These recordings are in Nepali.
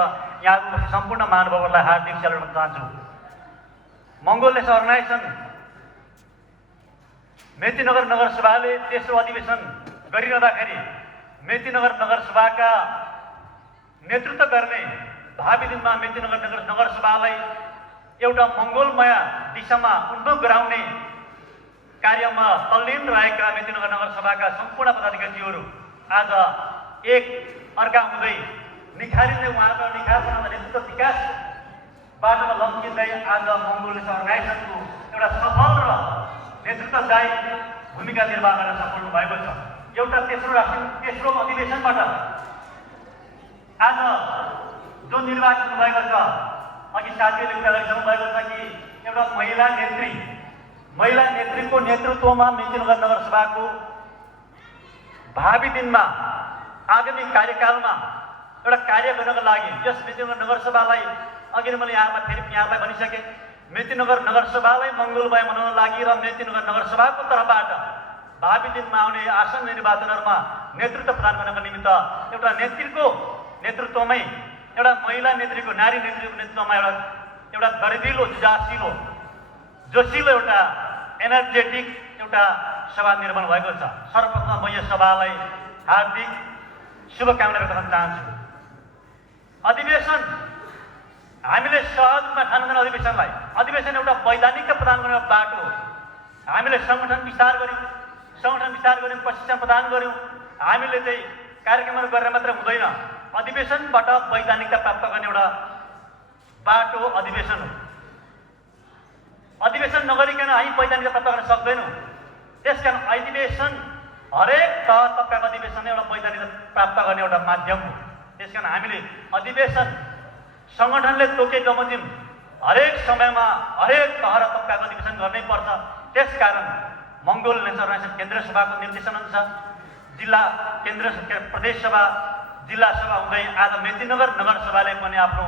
यहाँको सम्पूर्ण महानुभावहरूलाई हार्दिक स्वागत गर्न चाहन्छु। मङ्गोल नेसन अर्गनाइजेसन मेचीनगर नगरसभाले तेस्रो अधिवेशन गरिरहँदाखेरि मेचीनगर नगरसभाका नेतृत्व गर्ने भावी दिनमा मेचीनगर नगरसभालाई एउटा मङ्गोलमय दिशामा उन्मुख गराउने कार्यमा तल्लीन रहेका मेचीनगर नगरसभाका सम्पूर्ण पदाधिकारीहरू आज एक अर्का हुँदै निखारिँदै उहाँको निखारपनामा नेतृत्व विकास बाटोमा लम्किँदै आज मङ्गोल नेसन अर्गनाइजेसनको एउटा सफल र नेतृत्वदायी भूमिका निर्वाह गर्न सफल भएको छ। एउटा तेस्रो अधिवेशनबाट आज जो निर्वाचन भएको छ, अघि साथीहरूले कुरा गरिसक्नु भएको छ कि एउटा महिला नेत्रीको नेतृत्वमा मेचीनगर नगरसभाको भावी दिनमा आगामी कार्यकालमा एउटा कार्य गर्नको लागि यस मेचीनगर नगरसभालाई अघि मैले यहाँलाई भनिसकेँ, मेचीनगर नगरसभालाई मङ्गलमय बनाउन लागि र मेचीनगर नगरसभाको तर्फबाट भावी दिनमा आउने आसन निर्वाचनहरूमा नेतृत्व प्रदान गर्नको निमित्त एउटा नेतृत्वमै एउटा महिला नेत्रीको नारी नेत्रीको नेतृत्वमा एउटा दरिदिलो जुझासिलो जोसिलो एउटा एनर्जेटिक एउटा सभा निर्माण भएको छ। सर्वप्रथम म यस सभालाई हार्दिक शुभकामना व्यक्त गर्न चाहन्छु। अधिवेशन हामीले सहज रूपमा ठान्दैन। अधिवेशन एउटा वैधानिकता प्रदान गर्ने बाटो हो। हामीले संगठन विस्तार गऱ्यौँ, प्रशिक्षण प्रदान गऱ्यौँ। हामीले चाहिँ कार्यक्रमहरू गरेर मात्र हुँदैन, अधिवेशनबाट वैधानिकता प्राप्त गर्ने एउटा बाटो अधिवेशन हो। अधिवेशन नगरिकन हामी वैधानिकता प्राप्त गर्न सक्दैनौँ। त्यसकारण अधिवेशन हरेक तह तबकाको अधिवेशन एउटा वैधानिकता प्राप्त गर्ने एउटा माध्यम हो। त्यसकारण हामीले अधिवेशन सङ्गठनले तोके बमोजिम हरेक समयमा हरेक तह र तबकाको अधिवेशन गर्नै पर्छ। त्यसकारण मङ्गोल नेसन अर्गनाइजेसन केन्द्रीय सभाको निर्देशनअनुसार प्रदेश सभा जिल्ला सभा हुँदै आज मेचीनगर नगरसभाले पनि आफ्नो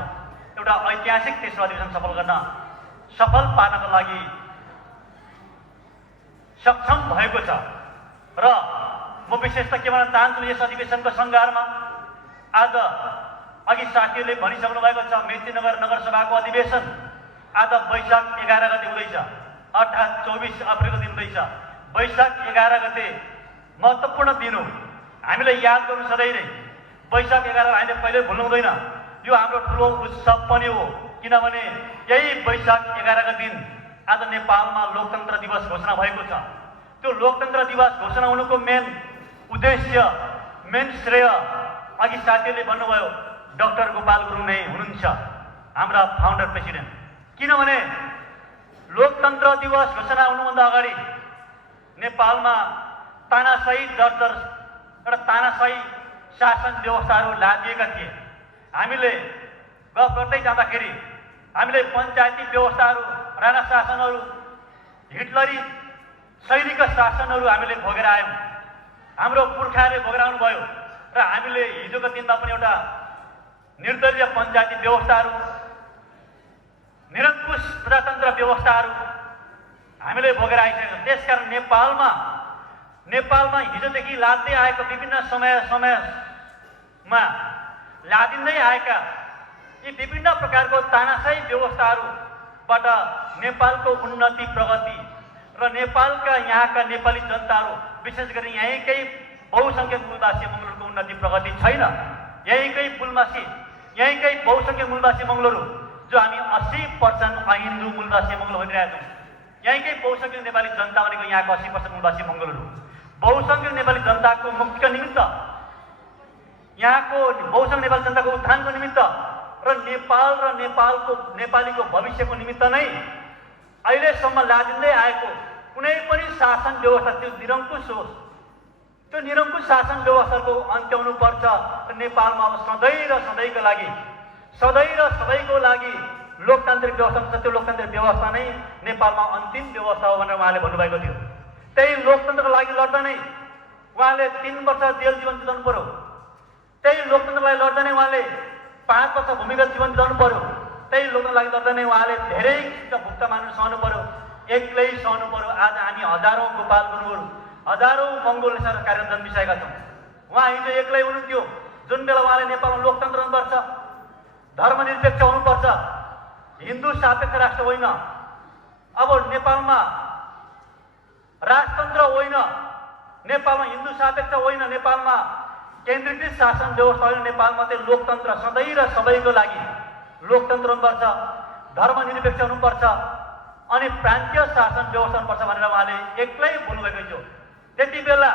एउटा ऐतिहासिक तेस्रो अधिवेशन सफल पार्नको लागि सक्षम भएको छ। र म विशेष त के भन्न चाहन्छु, यस अधिवेशनको सङ्घारमा आज अघि साथीहरूले भनिसक्नु भएको छ, मेचीनगर नगरसभाको अधिवेशन आज वैशाख 11 गते हुँदैछ, अर्थात् 24 अप्रिलको दिन हुँदैछ। वैशाख 11 गते महत्त्वपूर्ण दिन हो। हामीले याद गर्नु सधैँ नै वैशाख 11 हामीले कहिले भुल्नु हुँदैन। यो हाम्रो ठुलो उत्सव पनि हो, किनभने यही वैशाख 11 का दिन आज नेपालमा लोकतन्त्र दिवस घोषणा भएको छ। त्यो लोकतन्त्र दिवस घोषणा हुनुको मेन उद्देश्य, मेन श्रेय अघि साथीहरूले भन्नुभयो डाक्टर गोपाल गुरुङ नै हुनुहुन्छ, हाम्रा फाउन्डर प्रेसिडेन्ट। किनभने लोकतन्त्र दिवस घोषणा हुनुभन्दा अगाडि नेपालमा तानाशाही एउटा तानाशाही शासन व्यवस्थाहरू लादिएका थिए। हामीले गफ गर्दै जाँदाखेरि हामीले पञ्चायती व्यवस्थाहरू, राणा शासनहरू, हिटलरी शैलीक शासनहरू हामीले भोगेर आयौँ। हाम्रो पुर्खाहरूले भोगेर आउनुभयो र हामीले हिजोको दिनमा पनि एउटा निर्दलीय पञ्चायती व्यवस्थाहरू, निरङ्कुश प्रजातन्त्र व्यवस्थाहरू हामीले भोगेर आइसकेका। त्यसकारण नेपालमा हिजोदेखि लाद्दै आएको विभिन्न समयमा लादिँदै आएका यी विभिन्न प्रकारको तानाशाही व्यवस्थाहरूबाट नेपालको उन्नति प्रगति र नेपालका यहाँका नेपाली जनताहरू, विशेष गरी यहीँकै बहुसङ्ख्यक मूलवासी मङ्गलहरूको उन्नति प्रगति छैन। यहीँकै बहुसङ्ख्यक मूलवासी मङ्गलहरू जो हामी 80% अहिन्दू मूलवासी मङ्गल भनिरहेका छौँ, यहीँकै बहुसङ्ख्यक नेपाली जनता भनेको यहाँको 80% मूलवासी मङ्गलहरू। बहुसङ्ख्यक नेपाली जनताको मुक्तिका निमित्त, यहाँको बहुसङ्ख्यक नेपाली जनताको उत्थानको निमित्त र नेपाल र नेपालीको भविष्यको निमित्त नै अहिलेसम्म लादिँदै आएको कुनै पनि शासन व्यवस्था त्यो निरङ्कुश होस्, त्यो निरङ्कुश शासन व्यवस्थाको अन्त्य हुनुपर्छ। र नेपालमा अब सधैँ र सधैँको लागि लोकतान्त्रिक व्यवस्था छ। त्यो लोकतान्त्रिक व्यवस्था नै नेपालमा अन्तिम व्यवस्था हो भनेर उहाँले भन्नुभएको थियो। त्यही लोकतन्त्रको लागि लड्दा नै उहाँले 3 वर्ष जेल जीवन बिताउनु पर्यो। त्यही लोकतन्त्रलाई लड्दा नै उहाँले 5 वर्ष भूमिगत जीवन बिताउनु पर्यो। त्यही लोकतन्त्रको लागि लड्दा नै उहाँले धेरै भुक्तमानहरू सहनु पर्यो, एक्लै सहनु पर्यो। आज हामी हजारौँ गोपाल गुरुङहरू, हजारौँ मङ्गोल नेसन कार्यक्रम जन्मिसकेका छौँ। उहाँ हिजो एक्लै हुनुहुन्थ्यो जुन बेला उहाँले नेपालमा लोकतन्त्र हुनुपर्छ, धर्मनिरपेक्ष हुनुपर्छ, हिन्दू सापेक्ष राष्ट्र होइन। अब नेपालमा राजतन्त्र होइन, नेपालमा हिन्दू सापेक्ष होइन, नेपालमा केन्द्रीकृत शासन व्यवस्था होइन, नेपालमा चाहिँ लोकतन्त्र सधैँ र सबैको लागि लोकतन्त्र हुनुपर्छ, धर्मनिरपेक्ष हुनुपर्छ अनि प्रान्तीय शासन व्यवस्था हुनुपर्छ भनेर उहाँले एक्लै बोल्नुभएको थियो। त्यति बेला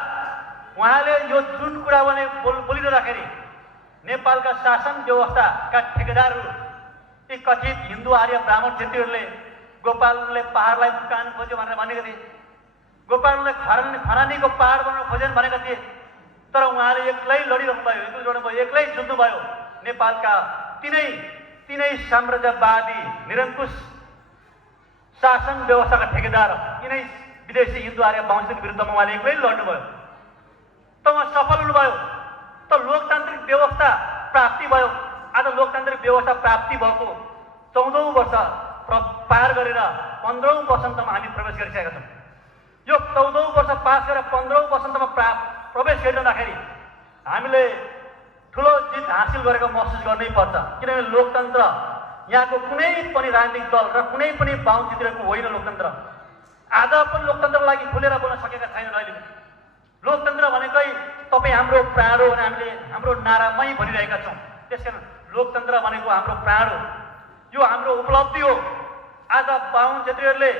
उहाँले यो जुन कुरा भने बोलिरहँदाखेरि नेपालका शासन व्यवस्थाका ठेकेदारहरू ती कथित हिन्दू आर्य ब्राह्मण क्षेत्रीहरूले गोपालले पहाडलाई फुटाउनु खोज्यो भनेर भनेका थिए, गोपालले खरानीको पहाड बनाउन खोजेन भनेका थिए। तर उहाँले एक्लै लडिरहनु भयो, एक्लै जुझ्नुभयो। नेपालका तिनै साम्राज्यवादी निरङ्कुश शासन व्यवस्थाका ठेकेदार यिनै विदेशी हिन्दू आर्य वंशको विरुद्धमा उहाँले एक्लै लड्नुभयो। त उहाँ सफल हुनुभयो, त लोकतान्त्रिक व्यवस्था प्राप्ति भयो। आज लोकतान्त्रिक व्यवस्था प्राप्ति भएको 14औं वर्ष पार गरेर 15औं वसन्तमा हामी प्रवेश गरिसकेका छौँ। यो 14औं वर्ष पास गरेर 15औं वसन्तमा प्रवेश गरिरहँदाखेरि हामीले ठुलो जित हासिल गरेको महसुस गर्नै पर्छ। किनभने लोकतन्त्र यहाँको कुनै पनि राजनीतिक दल र कुनै पनि बाहुचित्रको होइन। लोकतन्त्र आज पनि लोकतन्त्रको लागि खुलेर बोल्न सकेका छैनन्। अहिले लोकतन्त्र भनेकै तपाईँ हाम्रो प्राण हो भने हामीले हाम्रो नारामै भनिरहेका छौँ। त्यसकारण लोकतन्त्र भनेको हाम्रो प्राण हो, यो हाम्रो उपलब्धि हो। आज बाहुन क्षेत्रीहरूले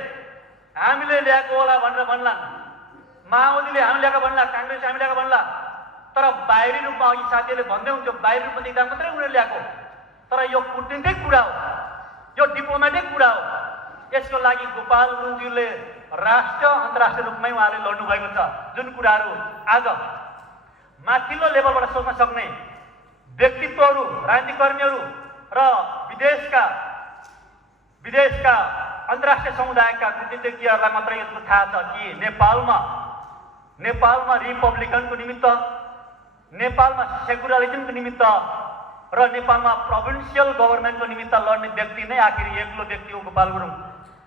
हामीले ल्याएको होला भनेर भन्लान्, माओवादीले हामी ल्याएको भन्ला, काङ्ग्रेस हामी ल्याएको भन्ला। तर बाहिरी रूपमा अघि साथीहरूले भन्दै हुन्थ्यो बाहिरी रूपमा देख्दा मात्रै उनीहरूले ल्याएको, तर यो कूटनीतिक कुरा हो, यो डिप्लोमेटिक कुरा हो। यसको लागि गोपाल गुरुङज्यूले राष्ट्रिय अन्तर्राष्ट्रिय रूपमै उहाँले लड्नु भएको छ। जुन कुराहरू आज माथिल्लो लेभलबाट सोच्न सक्ने व्यक्तित्वहरू, राजनीतिकर्मीहरू र विदेशका अन्तर्राष्ट्रिय समुदायका कूटनीतिज्ञहरूलाई मात्रै यसको थाहा छ कि नेपालमा रिपब्लिकनको निमित्त, नेपालमा सेकुलरिजमको निमित्त र नेपालमा प्रोभिन्सियल गभर्मेन्टको निमित्त लड्ने व्यक्ति नै आखिर एक्लो व्यक्ति हो गोपाल गुरुङ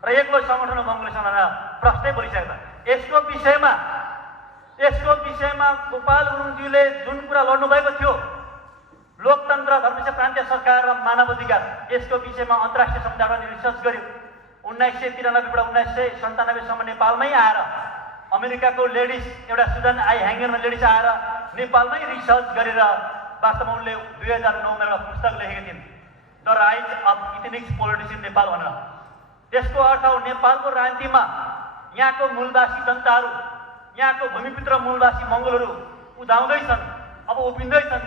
र एक्लो सङ्गठन हो मङ्गोले सेना। प्रश्नै बोलिसकेको छ। यसको विषयमा गोपाल गुरुङज्यूले जुन कुरा लड्नुभएको थियो, लोकतन्त्र, धर्मनिरपेक्ष प्रान्तीय सरकार र मानवाधिकार, यसको विषयमा अन्तर्राष्ट्रिय समुदायले रिसर्च गर्यो। 1993बाट 1997सम्म नेपालमै आएर अमेरिकाको लेडिज एउटा सुजन आई ह्याङ्गरमा लेडिज आएर नेपालमै रिसर्च गरेर वास्तवमा उनले 2009मा एउटा पुस्तक लेखेका थिइन्, the rise of ethnic politics in Nepal भनेर। त्यसको अर्थ हो नेपालको राजनीतिमा यहाँको मूलवासी जनताहरू, यहाँको भूमिपुत्र मूलवासी मङ्गोलहरू उदाउँदैछन्, अब उभिँदैछन्,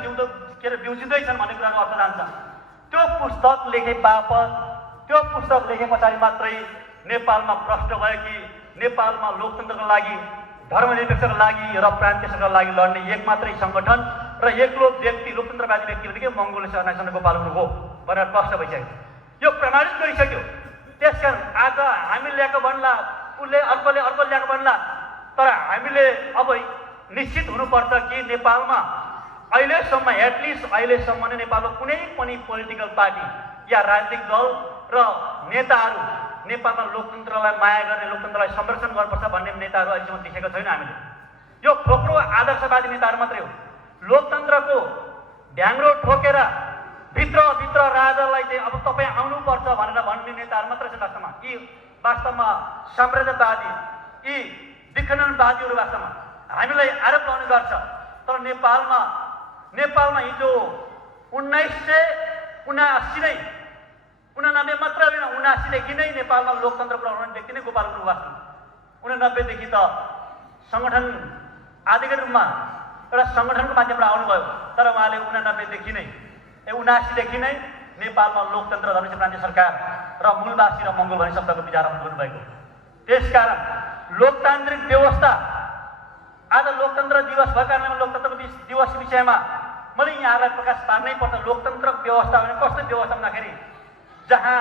बिउजिँदैछन् भन्ने कुराको अर्थ जान्छ। त्यो पुस्तक लेखे पछाडि मात्रै नेपालमा प्रश्न भयो कि नेपालमा लोकतन्त्रको लागि, धर्मनिरपेक्षको लागि र प्रान्तीय सरकारको लागि लड्ने एक मात्रै सङ्गठन र एक्लो व्यक्ति, लोकतन्त्रवादी व्यक्ति भनेकै मङ्गोले सेना गोपाल गुरुङ हो भनेर प्रश्न भइसक्यो। यो प्रमाणित गरिसक्यो। त्यसकारण आज हामी ल्याएको भन्ला, उसले अर्कोले ल्याएको भन्ला, तर हामीले अब निश्चित हुनुपर्छ कि नेपालमा अहिलेसम्म, एटलिस्ट अहिलेसम्म नै नेपालको कुनै पनि पोलिटिकल पार्टी या राजनीतिक दल र नेताहरू नेपालमा लोकतन्त्रलाई माया गर्ने, लोकतन्त्रलाई संरक्षण गर्नुपर्छ भन्ने नेताहरू अहिलेसम्म देखेको छैन हामीले। यो खोक्रो आदर्शवादी नेताहरू मात्रै हो। लोकतन्त्रको ढ्याङ्ग्रो ठोकेर भित्र राजालाई चाहिँ अब तपाईँ आउनुपर्छ भनेर भन्ने नेताहरू मात्रै छ वास्तवमा। यी वास्तवमा साम्राज्यवादी, यी विखण्डनवादीहरू वास्तवमा हामीलाई आरोप लगाउने गर्छ। तर नेपालमा हिजो 1989 मात्र होइन, 79देखि नै नेपालमा लोकतन्त्र पुऱ्याउने व्यक्ति नै गोपाल गुरुङ वास्तवमा। 89देखि त सङ्गठन आदिको रूपमा एउटा सङ्गठनको माध्यमबाट आउनुभयो, तर उहाँले 79देखि नै नेपालमा लोकतन्त्र, धर्मनिरपेक्ष प्रान्तीय सरकार र मूलवासी र मङ्गोल भन्ने शब्दको विचारमा गर्नुभएको। त्यसकारण लोकतान्त्रिक व्यवस्था, आज लोकतन्त्र दिवस भएको कारणले लोकतन्त्रको दिवस विषयमा मैले यहाँलाई प्रकाश पार्नै पर्छ। लोकतन्त्र व्यवस्था भने कस्तो व्यवस्था भन्दाखेरि जहाँ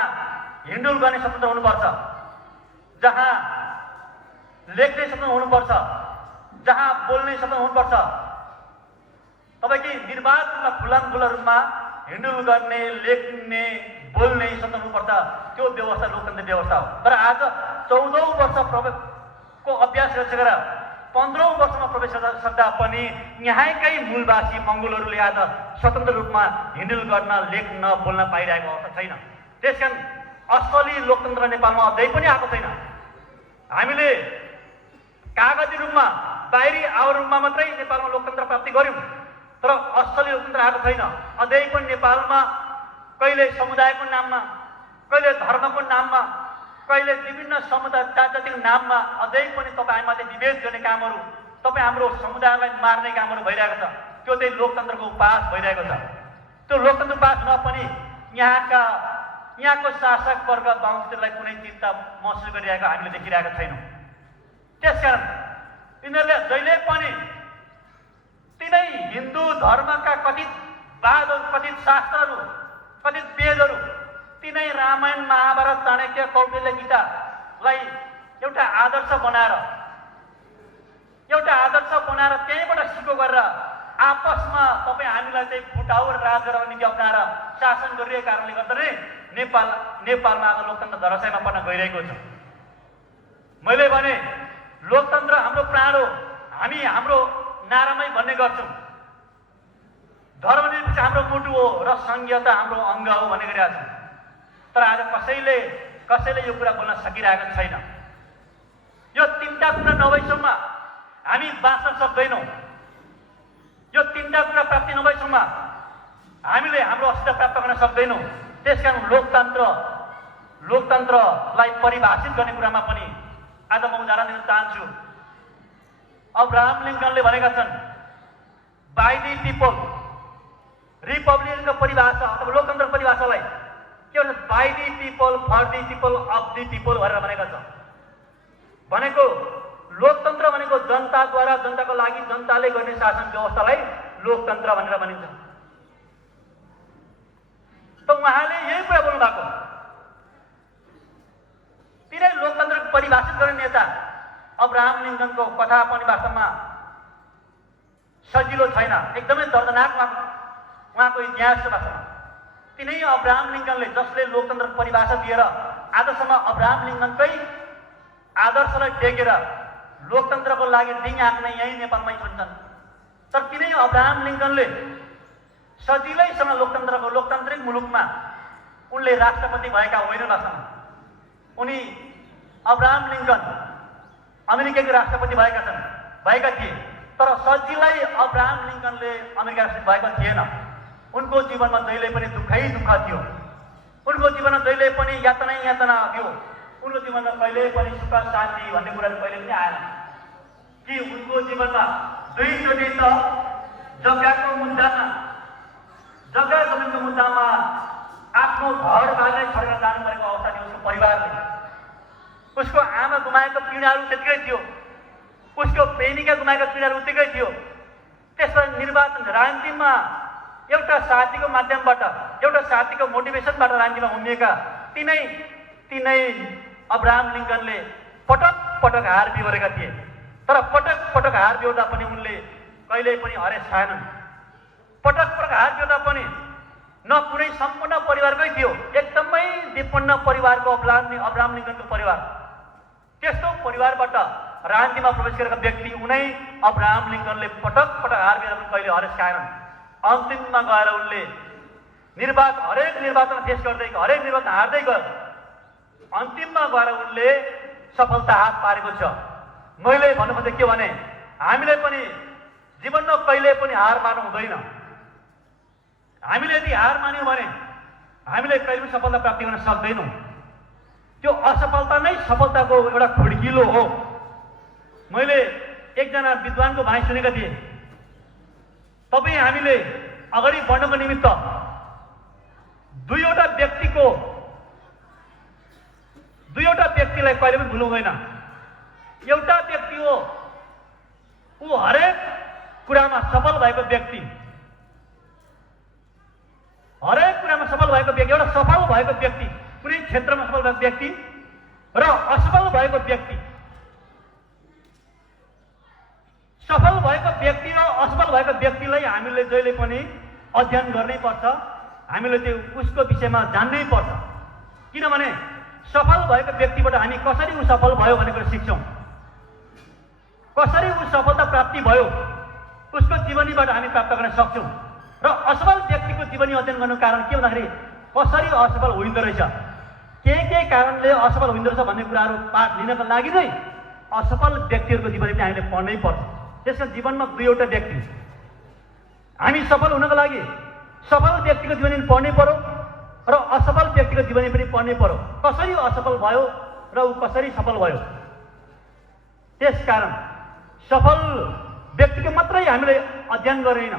हिँडुल गर्ने स्वतन्त्र हुनुपर्छ, जहाँ लेख्ने स्वतन्त्र हुनुपर्छ, जहाँ बोल्ने स्वतन्त्र हुनुपर्छ। तपाईँको निर्वाध रूपमा खुल्ला रूपमा हिँडुल गर्ने, लेख्ने, बोल्ने स्वतन्त्र हुनुपर्छ। त्यो व्यवस्था लोकतन्त्र व्यवस्था हो। तर आज 14औं वर्ष को अभ्यास गरिसकेर 15औं वर्षमा प्रवेश गर्दा पनि यहाँकै मूलवासी मङ्गोलहरूले आज स्वतन्त्र रूपमा हिन्डल गर्न, लेख्न, बोल्न पाइरहेको अवस्था छैन। त्यसकारण असली लोकतन्त्र नेपालमा अझै पनि आएको छैन। हामीले कागजी रूपमा, बाहिरी आवरणमा मात्रै नेपालमा लोकतन्त्र प्राप्ति गर्यौँ, तर असली लोकतन्त्र आएको छैन। अझै पनि नेपालमा कहिले समुदायको नाममा, कहिले धर्मको नाममा, कहिले विभिन्न समुदाय जातिको नाममा अझै पनि तपाईँमाथि विभेद गर्ने कामहरू, तपाईँ हाम्रो समुदायलाई मार्ने कामहरू भइरहेको छ। त्यो चाहिँ लोकतन्त्रको उपहास भइरहेको छ। त्यो लोकतन्त्र उपहास नपनि यहाँको शासक वर्ग बाहुनहरूलाई कुनै चिन्ता महसुस गरिरहेको हामीले देखिरहेका छैनौँ। त्यसकारण यिनीहरूले जहिले पनि तिनै हिन्दू धर्मका कथित वादहरू, कथित शास्त्रहरू, कथित वेदहरू, तिनै रामायण, महाभारत, चाणक्य, कौटिल्य, गीतालाई एउटा आदर्श बनाएर त्यहीँबाट सिको गरेर आपसमा तपाईँ हामीलाई चाहिँ फुटाउ र राज गरेर नीति अप्नाएर शासन गरिरहेको कारणले गर्दा नै नेपालमा आज लोकतन्त्र धराशयमा पर्न गइरहेको छ। मैले भने लोकतन्त्र हाम्रो प्राण हो, हामी हाम्रो नारामै भन्ने गर्छौँ। धर्मनिरपेक्ष हाम्रो मुटु हो र संघीयता हाम्रो अङ्ग हो भन्ने गरिरहेको छौँ। तर आज कसैले यो कुरा बोल्न सकिरहेको छैन। यो तिनवटा कुरा नभएसम्म हामी बाँच्न सक्दैनौँ। यो तिनवटा कुरा प्राप्ति नभएसम्म हामीले हाम्रो अस्तित्व प्राप्त गर्न सक्दैनौँ। त्यसकारण लोकतन्त्रलाई परिभाषित गर्ने कुरामा पनि आज म उदाहरण दिन चाहन्छु। अब्राहम लिङ्कनले भनेका छन्, बाई दी पिपल। रिपब्लिकनको परिभाषा अथवा लोकतन्त्रको परिभाषालाई के भन्छ? By the people, for the people, of the people भनेर भनेको छ। भनेको लोकतन्त्र भनेको जनताद्वारा, जनताको लागि, जनताले गर्ने शासन व्यवस्थालाई लोकतन्त्र भनेर भनिन्छ। त उहाँले यही कुरा बोल्नु भएको। तिनै लोकतन्त्रको परिभाषित गर्ने नेता अब्राहम लिङ्कनको कथा पनि वास्तवमा सजिलो छैन, एकदमै दर्दनाक उहाँको इतिहास छ। वास्तवमा तिनै अब्राहम लिङ्कनले, जसले लोकतन्त्रको परिभाषा दिएर आजसम्म अब्राहम लिङ्कनकै आदर्शलाई टेकेर लोकतन्त्रको लागि दिङ हाँक्ने यही नेपालमै छन्। तर तिनै अब्राहम लिङ्कनले सजिलैसँग लोकतान्त्रिक मुलुकमा उनले राष्ट्रपति भएका होइनन्। वास्तवमा उनी अब्राहम लिङ्कन अमेरिकाको राष्ट्रपति भएका थिए, तर सजिलै अब्राहम लिङ्कनले अमेरिका राष्ट्रपति भएको थिएन। उनको जीवनमा जहिले पनि दुःखै दुःख थियो। उनको जीवनमा जहिले पनि यातना थियो। उनको जीवनमा कहिले पनि सुख शान्ति भन्ने कुराहरू कहिले पनि आएन। कि उनको जीवनमा दुईचोटि त जग्गाको जमिनको मुद्दामा आफ्नो घर बाल्दै छोडेर जानु परेको अवस्था थियो उसको परिवारले। उसको आमा गुमाएको पीडाहरू त्यतिकै थियो, उसको प्रेमिका गुमाएको पीडाहरू उत्तिकै थियो। त्यसपछि निर्वाचन राजनीतिमा एउटा साथीको माध्यमबाट, एउटा साथीको मोटिभेसनबाट राजनीतिमा उम्रिएका तिनै अब्राहम लिङ्कनले पटक पटक हार बिहोरेका थिए। तर पटक पटक हार बिहोर्दा पनि उनले कहिल्यै पनि हरेस खाएनन्। पटक पटक हार बिहोर्दा पनि न कुनै सम्पूर्ण परिवारकै थियो, एकदमै विपन्न परिवारको अब्राहम लिङ्कनको परिवार। त्यस्तो परिवारबाट राजनीतिमा प्रवेश गरेका व्यक्ति उनै अब्राहम लिङ्कनले पटक पटक हार बिहोर्दा पनि कहिले हरेस खाएनन्। अन्तिममा गएर उनले हरेक निर्वाचन फेस गर्दै, हरेक निर्वाचन हार्दै गयो। अन्तिममा गएर उनले सफलता हात पारेको छ। मैले भन्नु खोजेको के भने, हामीले पनि जीवनमा कहिले पनि हार मान्नु हुँदैन। हामीले यदि हार मान्यौँ भने हामीले कहिले पनि सफलता प्राप्ति गर्न सक्दैनौँ। त्यो असफलता नै सफलताको एउटा खुड्किलो हो। मैले एकजना विद्वानको भनाइ सुनेका थिएँ, तपाईँ हामीले अगाडि बढ्नको निमित्त दुईवटा व्यक्तिलाई कहिले पनि भुल्नु हुँदैन। एउटा व्यक्ति हो ऊ हरेक कुरामा सफल भएको व्यक्ति, एउटा सफल भएको व्यक्ति, कुनै क्षेत्रमा सफल भएको व्यक्ति र असफल भएको व्यक्ति। सफल भएको व्यक्ति र असफल भएको व्यक्तिलाई हामीले जहिले पनि अध्ययन गर्नै पर्छ। हामीले त्यो उसको विषयमा जान्नै पर्छ। किनभने सफल भएको व्यक्तिबाट हामी कसरी ऊ सफल भयो भन्ने कुरा सिक्छौँ। कसरी ऊ सफलता प्राप्ति भयो उसको जीवनीबाट हामी प्राप्त गर्न सक्छौँ। र असफल व्यक्तिको जीवनी अध्ययन गर्नुको कारण के भन्दाखेरि कसरी असफल हुँदो रहेछ, के कारणले असफल हुँदो रहेछ भन्ने कुराहरू पाठ लिनको लागि नै असफल व्यक्तिहरूको जीवनी पनि हामीले पढ्नै पर्छ। त्यसका जीवनमा दुईवटा व्यक्ति, हामी सफल हुनको लागि सफल व्यक्तिको जीवनी पढ्नै पर्यो र असफल व्यक्तिको जीवनी पनि पढ्नै पर्यो। कसरी असफल भयो र ऊ कसरी सफल भयो। त्यसकारण सफल व्यक्तिको मात्रै हामीले अध्ययन गरेन,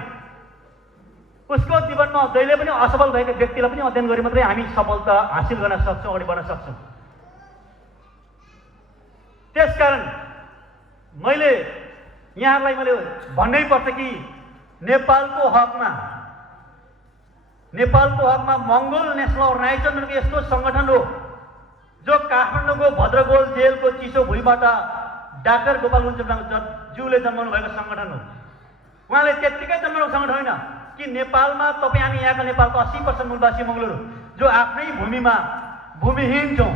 उसको जीवनमा जहिले पनि असफल भएको व्यक्तिलाई पनि अध्ययन गरे मात्रै हामी सफलता हासिल गर्न सक्छौँ, अगाडि बढ्न सक्छौँ। त्यसकारण मैले यहाँहरूलाई मैले भन्नै पर्छ कि नेपालको हकमा मङ्गोल नेसनल अर्गनाइजेसन भनेको यस्तो सङ्गठन हो जो काठमाडौँको भद्रगोल जेलको चिसो भुइँबाट डाक्टर गोपाल ज्यूले जन्माउनु भएको सङ्गठन हो। उहाँले त्यत्तिकै जन्माउनु सङ्गठन होइन कि नेपालमा तपाईँ हामी यहाँको नेपालको 80% मूलवासी मङ्गोलहरू जो आफ्नै भूमिमा भूमिहीन छौँ,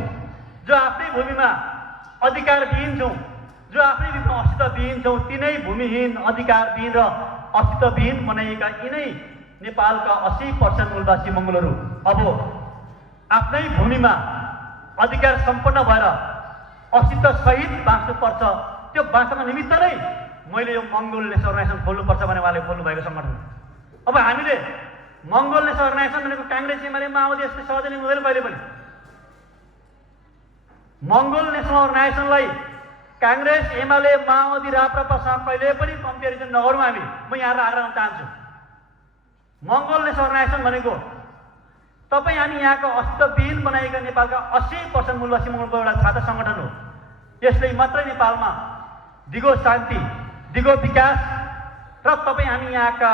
जो आफ्नै भूमिमा अधिकारविहीन छौँ, जो आफ्नै भूमिमा अस्तित्वविहीन छौँ, तिनै भूमिहीन अधिकारविहीन र अस्तित्वविहीन बनाइएका यिनै नेपालका 80% मूलवासी मङ्गोलहरू अब आफ्नै भूमिमा अधिकार सम्पन्न भएर अस्तित्वसहित बाँच्नुपर्छ। त्यो बाँच्नको निमित्त नै मैले यो मङ्गोल नेसनल अर्गनाइजेसन खोल्नुपर्छ भने उहाँले खोल्नु भएको सङ्गठन। अब हामीले मङ्गोल नेसनल अर्गनाइजेसन भनेको काङ्ग्रेस एमाले माओवादी यस्तो सहजै हुँदैन। कहिले पनि मङ्गोल नेसनल अर्गनाइजेसनलाई काङ्ग्रेस एमाले माओवादी राप्रपासँग कहिले पनि कम्पेरिजन नगरौँ। हामी म यहाँलाई आग्रह गर्न चाहन्छु, मङ्गोल नेसनल अर्गनाइजेसन भनेको तपाईँ हामी यहाँको अस्तित्वविहीन बनाएका नेपालका 80% मूलवासी मङ्गोलको एउटा छात्र सङ्गठन हो। यसले मात्रै नेपालमा दिगो शान्ति, दिगो विकास र तपाईँ हामी यहाँका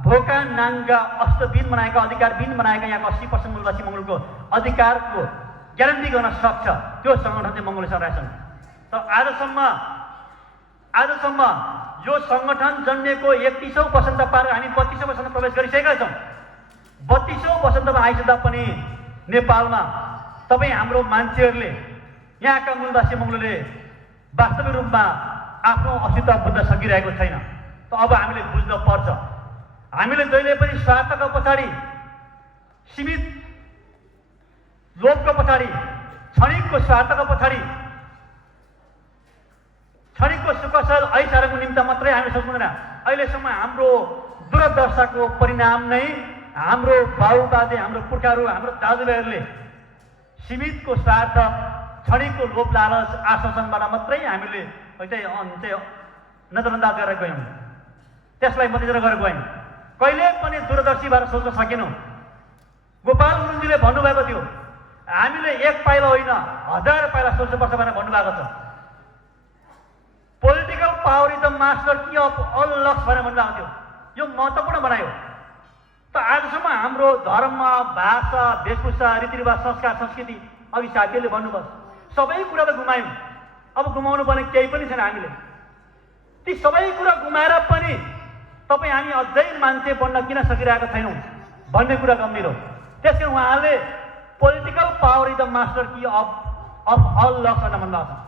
भोका नाङ्गा अस्तित्वविहीन बनाएका अधिकारविहीन बनाएका यहाँको 80% मूलवासी मङ्गोलको अधिकारको ग्यारेन्टी गर्न सक्छ। त्यो सङ्गठन चाहिँ मङ्गोल नेसनल अर्गनाइजेसन। तर आजसम्म यो सङ्गठन जन्मेको 31औं वसन्त पार हामी 32औं वसन्त प्रवेश गरिसकेका छौँ। 32औं वसन्तमा आइसक्दा पनि नेपालमा तपाईँ हाम्रो मान्छेहरूले यहाँका मूलवासी मङ्गोलले वास्तविक रूपमा आफ्नो अस्तित्व बुझ्न सकिरहेको छैन। त अब हामीले बुझ्न पर्छ, हामीले जहिले पनि स्वार्थका पछाडि, सीमित लोभको पछाडि, क्षणिकको स्वार्थका पछाडि, क्षणिकको सुखसल ऐसारको निम्ति मात्रै हामी सोच्दैन। अहिलेसम्म हाम्रो दूरदर्शको परिणाम नै हाम्रो बाबुबाजे, हाम्रो पुर्खाहरू, हाम्रो दाजुभाइहरूले सीमितको स्वार्थ, क्षणिकको लोभ लालच आश्वासनबाट मात्रै हामीले नजरअन्दाज गरेर गयौँ, त्यसलाई मध्यनजर गरेर गयौँ। कहिले पनि दूरदर्शी भएर सोच्न सकेनौँ। गोपाल गुरुङजीले भन्नुभएको थियो हामीले 1 पाइला होइन 1000 पाइला सोच्नुपर्छ भनेर भन्नुभएको छ। Political power is the master key of all locks भनेर भन्नुभएको थियो। यो महत्त्वपूर्ण बनायो। त आजसम्म हाम्रो धर्म, भाषा, वेशभूषा, रीतिरिवाज, संस्कार, संस्कृति, अघि साथीहरूले भन्नुभयो सबै कुरा त गुमायौँ। अब गुमाउनु पर्ने केही पनि छैन। हामीले ती सबै कुरा गुमाएर पनि तपाईँ हामी अझै मान्छे बन्न किन सकिरहेका छैनौँ भन्ने कुरा गम्भीर हो। त्यसकारण उहाँले political power is the master key of all locks भनेर भन्नुभएको छ।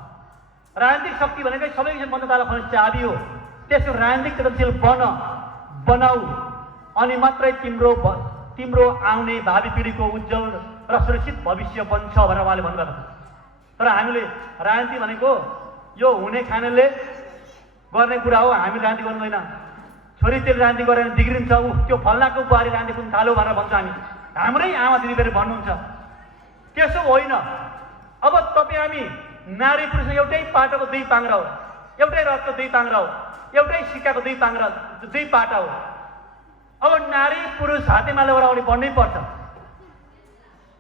राजनीतिक शक्ति भनेकै सबै जनतालाई खोज्ने चाबी हो। त्यसको राजनीतिक चेतनशील बनाऊ अनि मात्रै तिम्रो आउने भावी पिँढीको उज्जवल र सुरक्षित भविष्य बन्छ भनेर उहाँले भन्नुभएको छ। तर हामीले राजनीति भनेको यो हुने खानेले गर्ने कुरा हो। हामी राजनीति गर्दैन। छोरीचेली राजनीति गरेर बिग्रिन्छ, ऊ त्यो फल्नाको बुहारी राजनीति पनि थाल्यो भनेर भन्छ। हाम्रै आमा दिदीबहिनी भन्नुहुन्छ। त्यसो होइन। अब तपाईँ हामी नारी पुरुष एउटै पाटाको 2 पाङ्ग्रा हो, एउटै रथको 2 पाङ्ग्रा हो, एउटै सिक्काको 2 पाङ्ग्रा 2 पाटा हो। अब नारी पुरुष हातेमाले अगाडि बढ्नै पर्छ।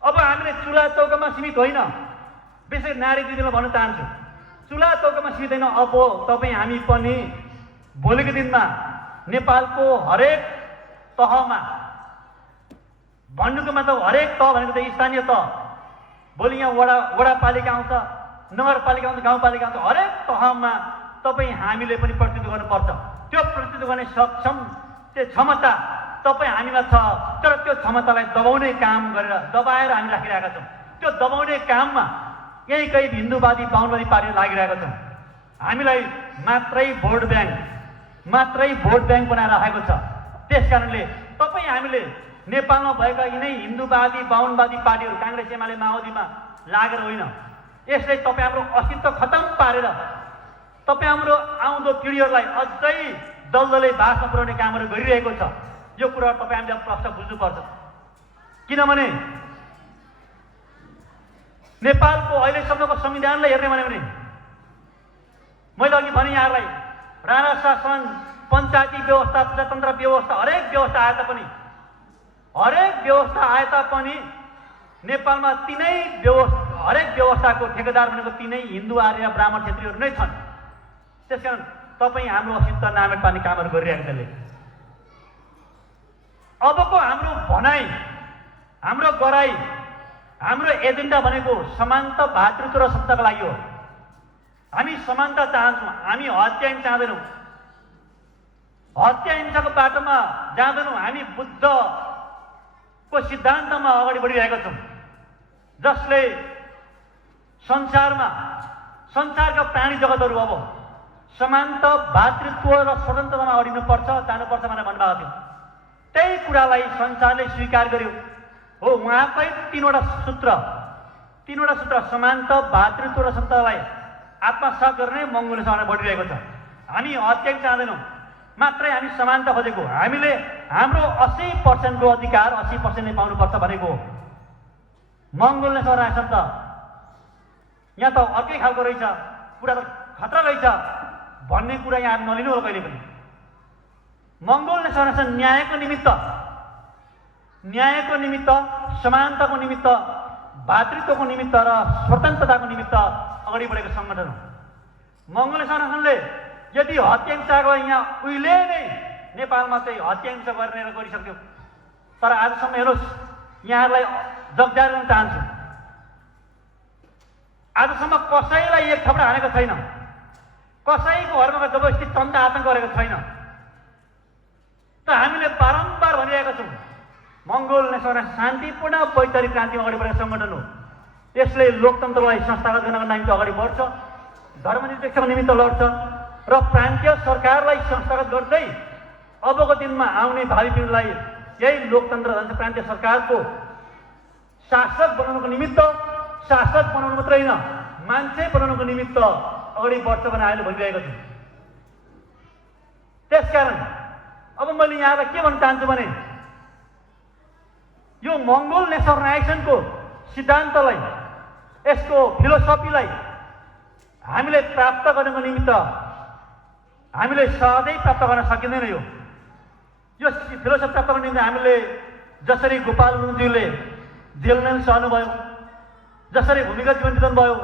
अब हामीले चुला चौकामा सीमित होइन। विशेष नारी दिदीलाई भन्न चाहन्छु, चुला चौकामा सीमित होइन। अब तपाईँ हामी पनि भोलिको दिनमा नेपालको हरेक तहमा, भन्नुको मतलब हरेक तह भनेको चाहिँ स्थानीय तह, भोलि यहाँ वडापालिका आउँछ, नगरपालिका आउँछ, गाउँपालिका आउँछ, हरेक तहमा तपाईँ हामीले पनि प्रतिनिधित्व गर्नुपर्छ। त्यो प्रतिनिधित्व गर्ने सक्षम त्यो क्षमता तपाईँ हामीमा छ। तर त्यो क्षमतालाई दबाउने काम गरेर दबाएर हामी राखिरहेका छौँ। त्यो दबाउने काममा यही कहीँ हिन्दूवादी बाहुनवादी पार्टीले लागिरहेका छौँ। हामीलाई मात्रै भोट ब्याङ्क बनाएर राखेको छ। त्यसकारणले तपाईँ हामीले नेपालमा भएका यिनै हिन्दूवादी बाहुनवादी पार्टीहरू काङ्ग्रेस एमाले माओवादीमा लागेर होइन, यसले तपाईँ हाम्रो अस्तित्व खतम पारेर तपाईँ हाम्रो आउँदो पिँढीहरूलाई अझै दलदलै बासमा पुर्याउने कामहरू गरिरहेको छ। यो कुरा तपाईँ हामीले प्रश्न बुझ्नुपर्छ। किनभने नेपालको अहिलेसम्मको संविधानलाई हेर्ने भने मैले अघि भने यहाँलाई राणा शासन, पञ्चायती व्यवस्था, प्रजातन्त्र व्यवस्था, हरेक व्यवस्था आए तापनि नेपालमा हरेक व्यवस्थाको ठेकेदार भनेको तिनै हिन्दू, आर्य, ब्राह्मण, क्षेत्रीहरू नै छन्। त्यसकारण तपाईँ हाम्रो अस्तित्व नामेट पार्ने कामहरू गरिरहेको त्यसले। अबको हाम्रो भनाइ, हाम्रो गराइ, हाम्रो एजेन्डा भनेको समानता, भातृत्व र सत्ताको लागि हो। हामी समानता चाहन्छौँ, हामी हत्या हिंसा चाहँदैनौँ, हत्या हिंसाको बाटोमा जाँदैनौँ। हामी बुद्धको सिद्धान्तमा अगाडि बढिरहेका छौँ, जसले संसारका प्राणी जगतहरू अब समानता, भातृत्व र स्वतन्त्रतामा अडिनुपर्छ, जानुपर्छ भनेर भन्नुभएको थियो। त्यही कुरालाई संसारले स्वीकार गर्यो हो। उहाँकै तीनवटा सूत्र समानता, भातृत्व र स्वतन्त्रतालाई आत्मसात गर्ने मङ्गोलले अगाडि बढिरहेको छ। हामी हत्या चाहँदैनौँ, मात्रै हामी समानता खोजेको। हामीले हाम्रो 80% अधिकार 80% नै पाउनुपर्छ भनेको हो। मङ्गोलले सराएको छ। यहाँ त अर्कै खालको रहेछ, कुरा त खतरा रहेछ भन्ने कुरा यहाँ नलिनु होला कहिले पनि। मङ्गोलले सराएको छ न्यायको निमित्त, समानताको निमित्त, भातृत्वको निमित्त र स्वतन्त्रताको निमित्त अगाडि बढेको सङ्गठन हो। मङ्गोल सङ्गठनले यदि हत्या हिंसाको यहाँ उहिले नै नेपालमा चाहिँ हत्या हिंसा गरिसक्यो, तर आजसम्म हेर्नुहोस्, यहाँहरूलाई जगजाहेर गर्न चाहन्छु, आजसम्म कसैलाई एक थप्पड हानेको छैन, कसैको घरमा जबरजस्ती चन्दा आतङ्क गरेको छैन। त हामीले बारम्बार भनिरहेका छौँ, मङ्गोल नेसनल शान्तिपूर्ण वैचारिक क्रान्तिमा अगाडि बढेको सङ्गठन हो। यसले लोकतन्त्रलाई संस्थागत गर्नको निम्ति अगाडि बढ्छ, धर्मनिरपेक्षको निमित्त लड्छ र प्रान्तीय सरकारलाई संस्थागत गर्दै अबको दिनमा आउने भावी पिँढीलाई यही लोकतन्त्र प्रान्तीय सरकारको शासक बनाउनको निमित्त, शासक बनाउनु मात्रै होइन मान्छे बनाउनको निमित्त अगाडि बढ्छ भनेर अहिले भनिरहेको छु। त्यसकारण अब मैले यहाँलाई के भन्न चाहन्छु भने यो मङ्गोल नेसनलाइजेसनको सिद्धान्तलाई, यसको फिलोसफीलाई हामीले प्राप्त गर्नको निमित्त हामीले सहजै प्राप्त गर्न सकिँदैन। यो फिलोसफी प्राप्त गर्ने निम्ति हामीले जसरी गोपाल गुरुङज्यूले जेलमेल सहनुभयो, जसरी भूमिगत जीवन बिताउनु भयो,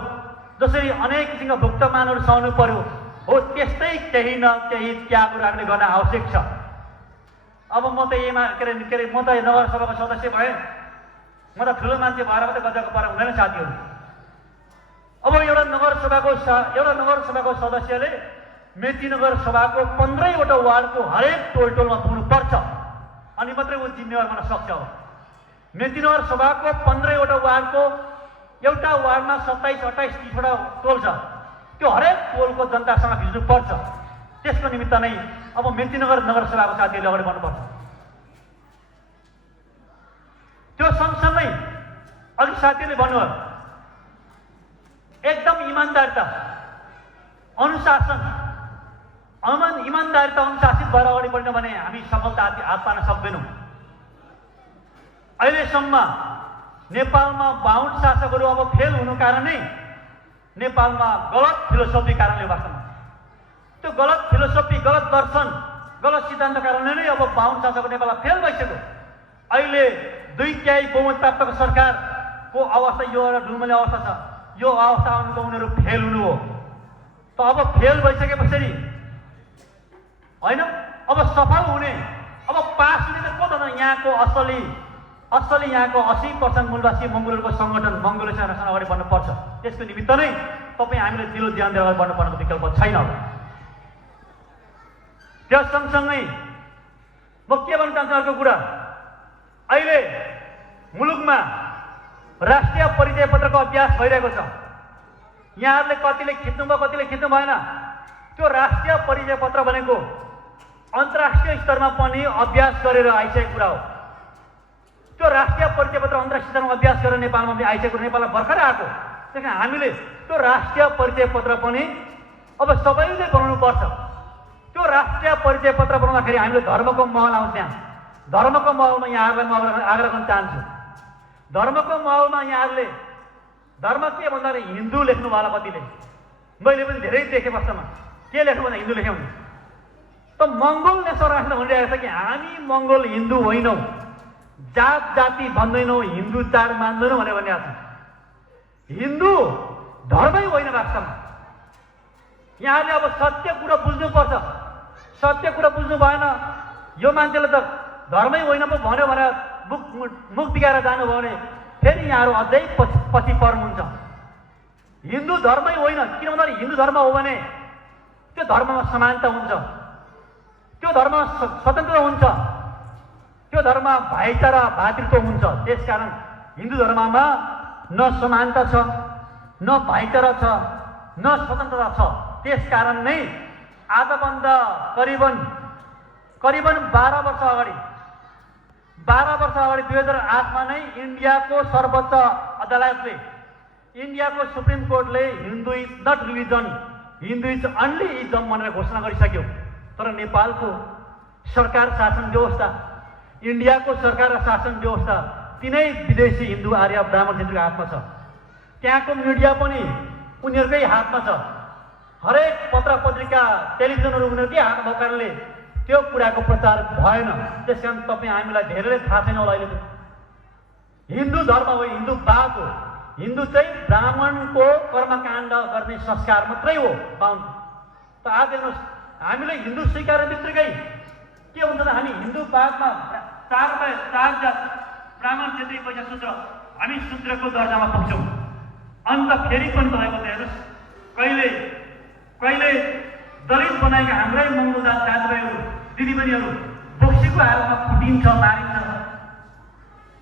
जसरी अनेक किसिमका भुक्तमानहरू सहनु पर्यो हो, त्यस्तै केही न केही त्याग राख्ने गर्न आवश्यक छ। अब म त म त नगरसभाको सदस्य भएँ, म त ठुलो मान्छे भएर मात्रै गजको पर हुँदैन साथीहरू। अब एउटा नगरसभाको सदस्यले मेची नगरसभाको 15वटा वार्डको हरेक टोलमा पुग्नुपर्छ, अनि मात्रै ऊ जिम्मेवार बन्न सक्छ। हो, मेची नगरसभाको 15वटा वार्डको एउटा वार्डमा 27, 28, 30वटा टोल छ। त्यो हरेक टोलको जनतासँग भिज्नुपर्छ। त्यसको निमित्त नै अब मेची नगरसभाको साथीहरूले अगाडि बढ्नुपर्छ। त्यो सँगसँगै अघि साथीहरूले भन्नुभयो, एकदम इमान्दारिता, अनुशासित भएर अगाडि बढ्न भने हामी सफलता हात पार्न सक्दैनौँ। अहिलेसम्म नेपालमा 52 शासकहरू अब फेल हुनु कारणै नेपालमा गलत फिलोसफी कारणले वास्तवमा त्यो गलत फिलोसफी, गलत दर्शन, गलत सिद्धान्त कारणले नै अब 52 शासकहरू नेपालमा फेल भइसक्यो। अहिले 2/3 बहुमत प्राप्तको सरकारको अवस्था यो एउटा ढुलमुले अवस्था छ। यो अवस्था आउनुको उनीहरू फेल हुनु हो। त अब फेल भइसकेपछि होइन, अब सफल हुने, अब पास हुने त को त यहाँको असली यहाँको 80% मूलवासी मङ्गोलहरूको सङ्गठन मङ्गोल सेनासँग अगाडि बढ्नुपर्छ। त्यसको निमित्त नै तपाईँ हामीले दिलो ध्यान दिएर अगाडि बढ्नुपर्नेको विकल्प छैन। त्यस सँगसँगै म के भन्न चाहन्छु अर्को कुरा, अहिले मुलुकमा राष्ट्रिय परिचय पत्रको अभ्यास भइरहेको छ। यहाँहरूले कतिले खिच्नुभयो कतिले खिच्नु भएन। त्यो राष्ट्रिय परिचय पत्र भनेको अन्तर्राष्ट्रिय स्तरमा पनि अभ्यास गरेर आइसकेको कुरा हो। त्यो राष्ट्रिय परिचय पत्र अन्तर्राष्ट्रिय स्तरमा अभ्यास गरेर नेपालमा पनि आइसकेको, नेपालमा भर्खरै आएको। त्यस कारण हामीले त्यो राष्ट्रिय परिचय पत्र पनि अब सबैले बनाउनुपर्छ। त्यो राष्ट्रिय परिचय पत्र बनाउँदाखेरि हामीले धर्मको महल आउँछ। त्यहाँ धर्मको महलमा यहाँहरूलाई म आग्रह गर्न चाहन्छु। धर्मको महलमा यहाँहरूले धर्म के भन्दाखेरि हिन्दू लेख्नु होला कतिले, मैले पनि धेरै देखेँ वास्तवमा। के लेख्नु भन्दा हिन्दू लेख्यौँ त मङ्गोल नेसर राष्ट्र भनिरहेको छ कि हामी मङ्गोल हिन्दू होइनौँ, जात जाति भन्दैनौँ, हिन्दू चाड मान्दैनौँ भनेर भनिरहेको छ। हिन्दू धर्मै होइन वास्तवमा। यहाँले अब सत्य कुरा बुझ्नुपर्छ। सत्य कुरा बुझ्नु भएन, यो मान्छेले त धर्मै होइन पो भन्यो भनेर मुख बिगाएर जानुभयो भने फेरि यहाँहरू अझै पछि पर्नुहुन्छ। हिन्दू धर्मै होइन, किन भन्दाखेरि हिन्दू धर्म हो भने त्यो धर्ममा समानता हुन्छ, त्यो धर्ममा स्वतन्त्रता हुन्छ, त्यो धर्ममा भाइचारा भातृत्व हुन्छ। त्यसकारण हिन्दू धर्ममा न समानता छ, न भाइचारा छ, न स्वतन्त्रता छ। त्यसकारण नै आजभन्दा करिबन 12 वर्ष अगाडि 2008मा नै इन्डियाको सर्वोच्च अदालतले, इन्डियाको सुप्रिम कोर्टले Hindu is not religion, Hindu is only ism भनेर घोषणा गरिसक्यो। तर नेपालको सरकार शासन व्यवस्था, इन्डियाको सरकार र शासन व्यवस्था तिनै विदेशी हिन्दू आर्य ब्राह्मण क्षेत्रको हातमा छ। त्यहाँको मिडिया पनि उनीहरूकै हातमा छ। हरेक पत्र पत्रिका टेलिभिजनहरू उनीहरूकै हातमा भएको कारणले त्यो कुराको प्रचार भएन। त्यसकारण तपाईँ हामीलाई धेरैले थाहा छैन होला। अहिले हिन्दू धर्म हो, हिन्दूवाद हो। हिन्दू चाहिँ ब्राह्मणको कर्मकाण्ड गर्ने संस्कार मात्रै हो बाहुन। त आज हेर्नुहोस्, हामीले हिन्दू स्वीकार बित्तिकै के हुन्छ त हामी हिन्दूवादमा चार जात ब्राह्मण क्षेत्री पैसा शूद्र, हामी शूद्रको दर्जामा पुग्छौँ। अन्त फेरि पनि तपाईँको हेर्नुहोस्, कहिले दलित बनाएका हाम्रै मङ्गोल जात दाजुभाइहरू दिदीबहिनीहरू बोक्सीको हालतमा कुटिन्छ, मारिन्छ।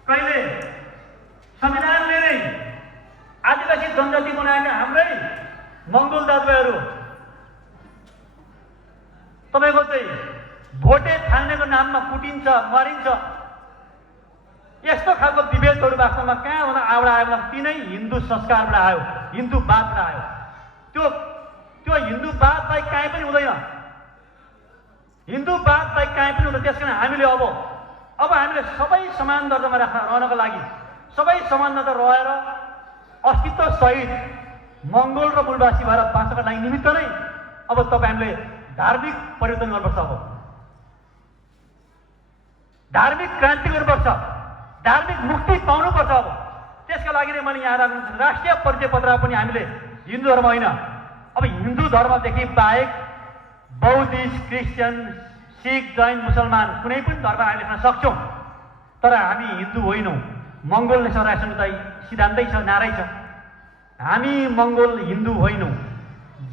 कहिले संविधानले नै आदिवासी जनजाति बनाएका हाम्रै मङ्गोल दाजुभाइहरू तपाईँको चाहिँ भोटे थाल्नेको नाममा कुटिन्छ, मरिन्छ। यस्तो खालको विभेदहरू वास्तवमा कहाँबाट आयो भने तिनै हिन्दू संस्कारबाट आयो, हिन्दूवादबाट आयो। त्यो हिन्दूवाद बाहेक कहीँ पनि हुँदैन, हिन्दूवाद बाहेक कहीँ पनि हुँदैन। त्यस कारण हामीले अब हामीले सबै समान दर्जामा रहनको लागि, सबै समान दर्जा रहेर अस्तित्व सहित मङ्गोल र मूलवासी भएर बाँच्नका लागि निमित्त नै अब तपाईँ हामीले धार्मिक परिवर्तन गर्नुपर्छ। अब धार्मिक क्रान्ति गर्नुपर्छ, धार्मिक मुक्ति पाउनुपर्छ। अब त्यसका लागि नै मैले यहाँ राष्ट्रिय परिचय पत्र पनि हामीले हिन्दू धर्म होइन, अब हिन्दू धर्मदेखि बाहेक बौद्धिस्ट, क्रिस्चियन, सिख, जैन, मुसलमान कुनै पनि धर्म हामी लेख्न सक्छौँ। तर हामी हिन्दू होइनौँ। मङ्गोल नेसर राष्ट्रको त सिद्धान्तै छ, नारै छ, हामी मङ्गोल हिन्दू होइनौँ।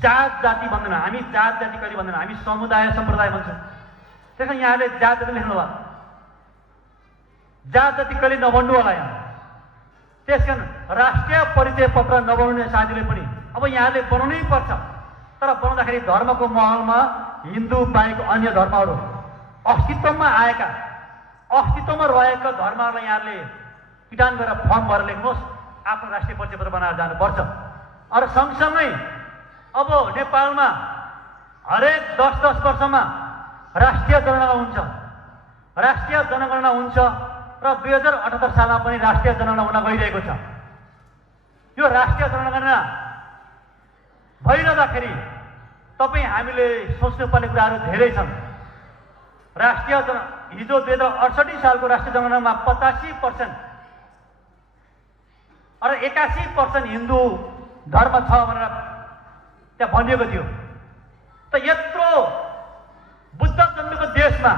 जात जाति भन्दैनौँ, हामी जात जाति कहिले भन्दैनौँ, हामी समुदाय सम्प्रदाय भन्छौँ। त्यस कारण यहाँले जात जाति लेख्नु होला, जात जाति कहिले नबन्नु होला यहाँ। त्यस कारण राष्ट्रिय परिचय पत्र नबनाउने साथीले पनि अब यहाँले बनाउनै पर्छ। तर बनाउँदाखेरि धर्मको महलमा हिन्दू बाहेक अन्य धर्महरू अस्तित्वमा रहेका धर्महरूलाई यहाँले पिटान गरेर फर्म भएर लेख्नुहोस्, आफ्नो राष्ट्रिय परिचय पत्र बनाएर जानुपर्छ। अरू सँगसँगै अब नेपालमा हरेक 10-10 वर्षमा राष्ट्रिय जनगणना हुन्छ र 2078 सालमा पनि राष्ट्रिय जनगणना हुन गइरहेको छ। यो राष्ट्रिय जनगणना भइरहँदाखेरि तपाईँ हामीले सोच्नुपर्ने कुराहरू धेरै छन्। हिजो 2068 सालको राष्ट्रिय जनगणनामा 85% र 81% हिन्दू धर्म छ भनेर त्यहाँ भनिएको थियो। त यत्रो बुद्ध जन्मेको देशमा,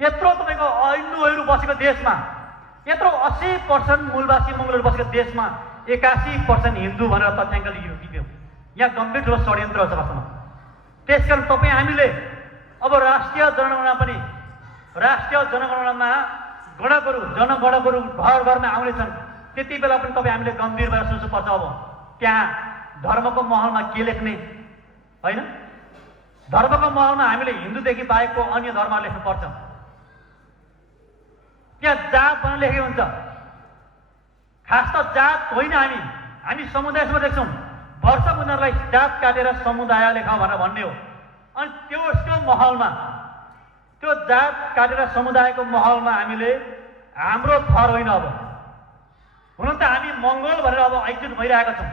यत्रो तपाईँको हिन्दूहरू बसेको देशमा, यत्रो 80% मूलवासी मङ्गोलहरू बसेको देशमा 81% हिन्दू भनेर तथ्याङ्क लियो। यहाँ गम्भीर ठुलो षड्यन्त्र छ वास्तवमा। त्यसकारण तपाईँ हामीले अब राष्ट्रिय जनगणनामा जनगणकहरू घर घरमा आउनेछन्। त्यति बेला पनि तपाईँ हामीले गम्भीर भएर सोच्नुपर्छ। अब त्यहाँ धर्मको महलमा के लेख्ने होइन? धर्मको महलमा हामीले हिन्दूदेखि बाहेकको अन्य धर्म लेख्नु पर्छ। त्यहाँ जात भनेर लेखेको हुन्छ। खास त जात होइन, हामी समुदायसम्म देख्छौँ। वर्ष उनीहरूलाई जात काटेर समुदाय लेख भनेर भन्ने हो। अनि त्यो महलमा, त्यो जात काटेर समुदायको महलमा हामीले हाम्रो थर होइन। अब हुन त हामी मङ्गोल भनेर अब एकजुट भइरहेका छौँ,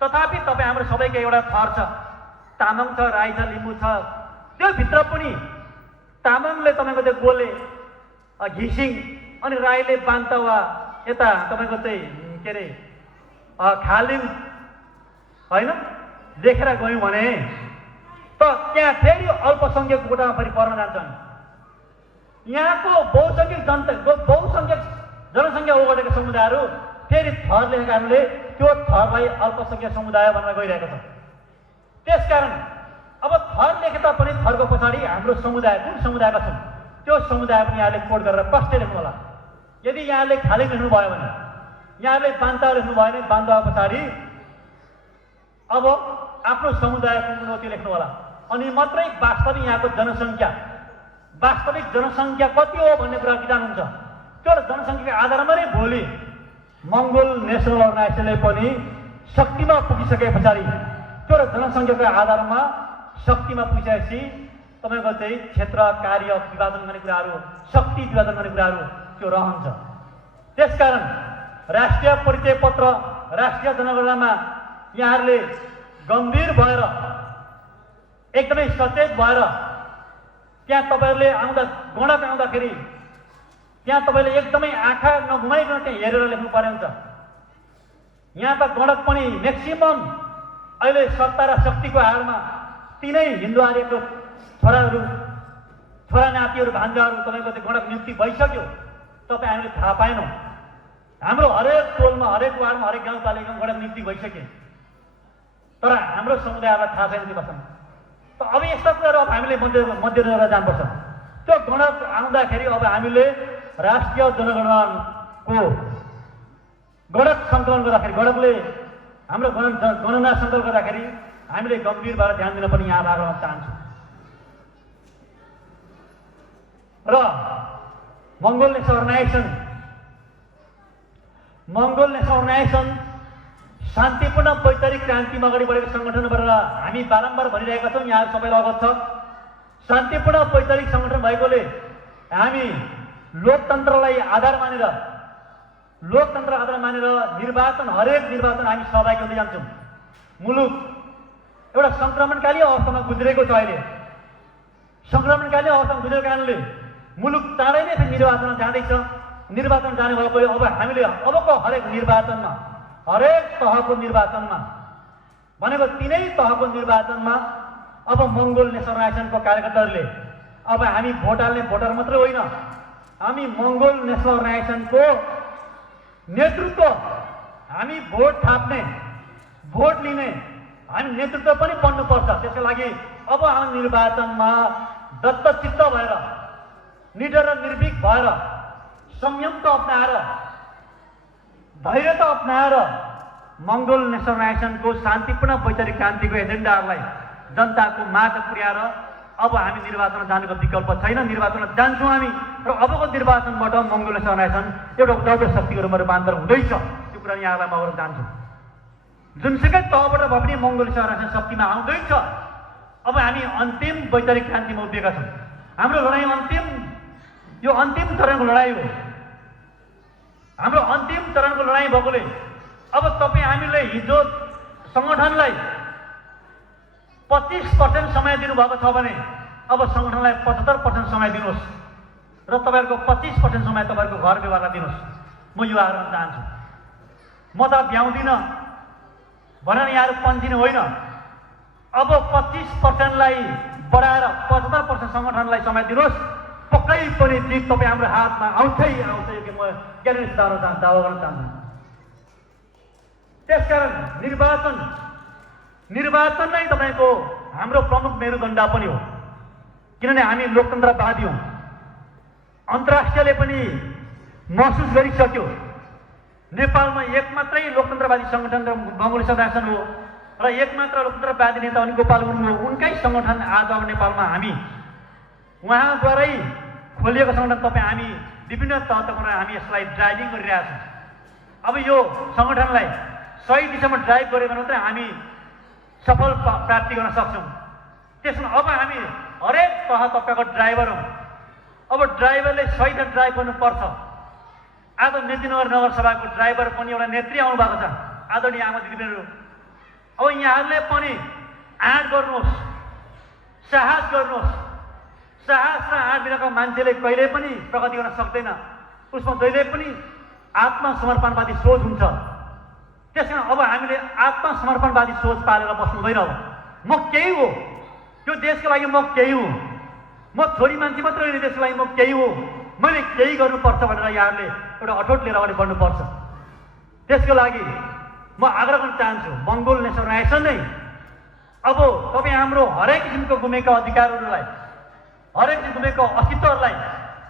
तथापि तपाईँ हाम्रो सबैको एउटा थर छ। तामाङ छ, राई छ, लिम्बू छ। त्यो भित्र पनि तामाङले तपाईँको त्यो गोले, घिसिङ, अनि राईले बान्तवा, यता तपाईँको चाहिँ के अरे खालिङ होइन देखेर गयौँ भने त त्यहाँ फेरि अल्पसङ्ख्यक कोटामा फेरि पर्न जान्छन्। यहाँको बहुसङ्ख्यक जनसङ्ख्या ओगटेका समुदायहरू फेरि थर लेखेका कारणले त्यो थरलाई अल्पसङ्ख्यक समुदाय भनेर गइरहेको छ। त्यसकारण अब थर लेखे तापनि थरको पछाडि हाम्रो समुदाय कुन समुदायका छौँ त्यो समुदाय पनि यहाँले कोड गरेर प्रष्ट लेख्नु होला। यदि यहाँले खाली लेख्नुभयो भने, यहाँले बान्ता लेख्नुभयो भने बान्ता पछाडि अब आफ्नो समुदायको उन्नति लेख्नु होला। अनि मात्रै वास्तविक यहाँको वास्तविक जनसङ्ख्या कति हो भन्ने कुरा जानुहुन्छ। त्यो जनसङ्ख्याको आधारमा नै भोलि मङ्गोल नेसनल अर्गनाइजेसनले पनि शक्तिमा पुगिसके पछाडि त्यो जनसङ्ख्याको आधारमा शक्तिमा पुगिसकेपछि तपाईँको चाहिँ क्षेत्र कार्य विभाजन गर्ने कुराहरू, शक्ति विभाजन गर्ने कुराहरू त्यो रहन्छ। त्यसकारण राष्ट्रिय परिचय पत्र, राष्ट्रिय जनगणनामा यहाँहरूले गम्भीर भएर एकदमै सचेत भएर त्यहाँ तपाईँहरूले गणक आउँदाखेरि त्यहाँ तपाईँले एकदमै आँखा नघुमाइकन त्यहाँ हेरेर लेख्नु पर्ने हुन्छ। यहाँका गणक पनि म्याक्सिमम अहिले सत्ता र शक्तिको आडमा तिनै हिन्दू आर्यको छोरा नातिहरू, भान्जाहरू तपाईँको त्यो गणक नियुक्ति भइसक्यो। तपाईँ हामीले थाहा पाएनौँ। हाम्रो हरेक टोलमा, हरेक वार्डमा, हरेक गाउँपालिकामा गणक नियुक्ति भइसके, तर हाम्रो समुदायलाई थाहा छैन त्यो कसम। त अब यस्ता कुराहरू अब हामीले मध्यनजर जानुपर्छ। त्यो गणक आउँदाखेरि अब हामीले राष्ट्रिय जनगणनाको गणक सङ्कलन गर्दाखेरि, गणकले हाम्रो गणना सङ्कलन गर्दाखेरि हामीले गम्भीर भएर ध्यान दिन पनि यहाँ लाग्न चाहन्छु। र मङ्गोल नेसनल अर्गनाइजेसन शान्तिपूर्ण वैचारिक क्रान्तिमा अगाडि बढेको सङ्गठन भनेर हामी बारम्बार भनिरहेका छौँ। यहाँ सबैलाई अवगत छ। शान्तिपूर्ण वैचारिक सङ्गठन भएकोले हामी लोकतन्त्रलाई आधार मानेर निर्वाचन, हरेक निर्वाचन हामी सहभागी हुँदै जान्छौँ। मुलुक एउटा सङ्क्रमणकालीन अवस्थामा गुज्रेको छ। अहिले सङ्क्रमणकालीन अवस्थामा गुज्रेको कारणले मुलुक चाँडै नै फेरि निर्वाचनमा जाँदैछ। निर्वाचन जाने भएकोले अब हामीले अबको हरेक निर्वाचनमा, हरेक तहको निर्वाचनमा भनेको तिनै तहको निर्वाचनमा अब मङ्गोल नेसनल अर्गनाइजेसनको कार्यकर्ताहरूले अब हामी भोट हाल्ने भोटर मात्रै होइन, हामी मङ्गोल नेसनल अर्गनाइजेसनको नेतृत्व, हामी भोट थाप्ने, भोट लिने हामी नेतृत्व पनि बन्नुपर्छ। त्यसका लागि अब हामी निर्वाचनमा दत्तचित्त भएर, निडर र निर्भीक भएर, संयमता अप्नाएर, धैर्यता अप्नाएर मङ्गोल नेसनल अर्गनाइजेसनको शान्तिपूर्ण वैचारिक क्रान्तिको एजेन्डाहरूलाई जनताको माझ पुर्याएर अब हामी निर्वाचनमा जानुको विकल्प छैन। निर्वाचनमा जान्छौँ हामी र अबको निर्वाचनबाट मङ्गोल नेसनल अर्गनाइजेसन एउटा द्रव्य शक्तिको रूपमा रूपान्तरण हुँदैछ। त्यो कुरा यहाँलाई म अगाडि जान्छु। जुनसुकै तहबाट भए पनि मङ्गोल नेसनल अर्गनाइजेसन शक्तिमा आउँदैछ। अब हामी अन्तिम वैचारिक क्रान्तिमा उभिएका छौँ। हाम्रो लडाइँ यो अन्तिम चरणको लडाइँ हो। हाम्रो अन्तिम चरणको लडाइँ भएकोले अब तपाईँ हामीले हिजो सङ्गठनलाई 25% समय दिनुभएको छ भने अब सङ्गठनलाई 75% समय दिनुहोस् र तपाईँहरूको 25% समय तपाईँहरूको घर व्यवहारलाई दिनुहोस्। म यो आग्रह चाहन्छु। म त भ्याउँदिनँ भनेर यहाँहरू पन्चिने होइन। अब 25%लाई बढाएर 75% सङ्गठनलाई समय दिनुहोस्। पक्कै पनि जित तपाईँ हाम्रो हातमा आउँछै कि म ग्यारेन्टी दावा गर्न चाहन्छु। त्यसकारण निर्वाचन नै तपाईँको हाम्रो प्रमुख मेरुदण्ड पनि हो। किनभने हामी लोकतन्त्रवादी हौँ। अन्तर्राष्ट्रियले पनि महसुस गरिसक्यो नेपालमा एक मात्रै लोकतन्त्रवादी सङ्गठन र मङ्गोल सदासन हो र एक मात्र लोकतन्त्रवादी नेता अनि गोपाल गुरुङ हो। उनकै सङ्गठन आज अब नेपालमा हामी उहाँद्वारै खोलिएको सङ्गठन तपाईँ हामी विभिन्न तह तहबाट हामी यसलाई ड्राइभिङ गरिरहेका छौँ। अब यो सङ्गठनलाई सही दिशामा ड्राइभ गऱ्यो भने मात्रै हामी सफल प्राप्ति गर्न सक्छौँ। त्यसमा अब हामी हरेक तह तहको ड्राइभर हौँ। अब ड्राइभरले सही ठाउँ ड्राइभ गर्नुपर्छ। आज मेदिनीनगर नगरसभाको ड्राइभर पनि एउटा नेत्री आउनु भएको छ, आदरणीय आमा दिदीबहिनीहरू। अब यहाँहरूले पनि आँट गर्नुहोस्, साहस गर्नुहोस्। साहस र आँट बिनाको मान्छेले कहिल्यै पनि प्रगति गर्न सक्दैन। उसमा जहिले पनि आत्मसमर्पणवादी सोच हुन्छ। त्यस कारण अब हामीले आत्मसमर्पणवादी सोच पालेर बस्नु हुँदैन। म केही हो, यो देशको लागि म केही हुँ, म छोरी मान्छे मात्र होइन, देशको लागि म केही हो, मैले केही गर्नुपर्छ भनेर यहाँहरूले एउटा अठोट लिएर अगाडि बढ्नुपर्छ। त्यसको लागि म आग्रह गर्न चाहन्छु मङ्गोल नेसन अर्गनाइजेसन नै अब तपाईँ हाम्रो हरेक किसिमको गुमेका अधिकारहरूलाई, हरेक किसिमको गुमेको अस्तित्वहरूलाई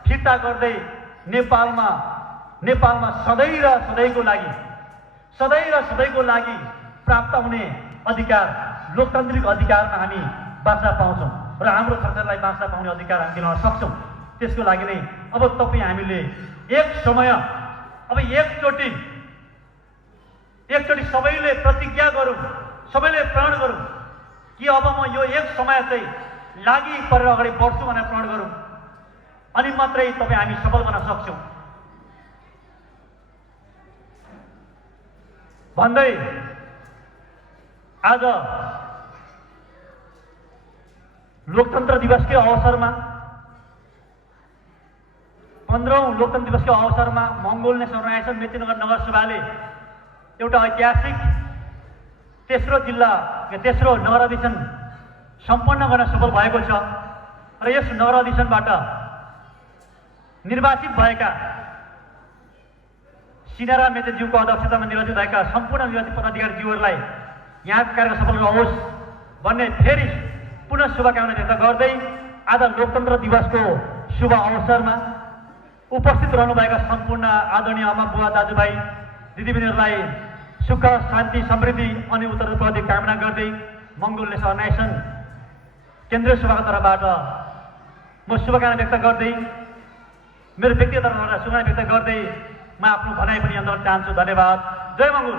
फिर्ता गर्दै नेपालमा सधैँ र सधैँको लागि प्राप्त हुने अधिकार, लोकतान्त्रिक अधिकारमा हामी बाँच्न पाउँछौँ र हाम्रो संसारलाई बाँच्न पाउने अधिकार हामी दिलाउन सक्छौँ। त्यसको लागि नै अब तपाईँ हामीले एक समय अब एकचोटि सबैले प्रतिज्ञा गरौँ, सबैले प्रण गरौँ कि अब म यो एक समय चाहिँ लागि परेर अगाडि बढ्छु भनेर प्रण गरौँ। अनि मात्रै तपाईँ हामी सफल बन्न सक्छौँ भन्दै आज लोकतन्त्र दिवसकै अवसरमा 15औं लोकतन्त्र दिवसको अवसरमा मङ्गोल नेसन अर्गनाइजेसन मेदिनीनगर नगरसभाले एउटा ऐतिहासिक तेस्रो नगर अधिवेशन सम्पन्न गर्न सफल भएको छ र यस नगर अधिवेशनबाट निर्वाचित भएका सिनारा मेचेज्यूको अध्यक्षतामा निर्वाचित भएका सम्पूर्ण निर्वाचित पदाधिकारीज्यूहरूलाई यहाँको कार्यक्रम सफल रहोस् भन्ने फेरि पुनः शुभकामना व्यक्त गर्दै आज लोकतन्त्र दिवसको शुभ अवसरमा उपस्थित रहनुभएका सम्पूर्ण आदरणीय आमा बुवा दाजुभाइ दिदीबहिनीहरूलाई सुख शान्ति समृद्धि अनि उत्तरोत्तर कामना गर्दै मङ्गोल नेसन अर्गनाइजेसन केन्द्रीय सभाको तर्फबाट म शुभकामना व्यक्त गर्दै मेरो व्यक्तिगत तर्फबाट शुभकामना व्यक्त गर्दै म आफ्नो भनाइ पनि अन्तर्गत चाहन्छु। धन्यवाद। जय मङ्गोल।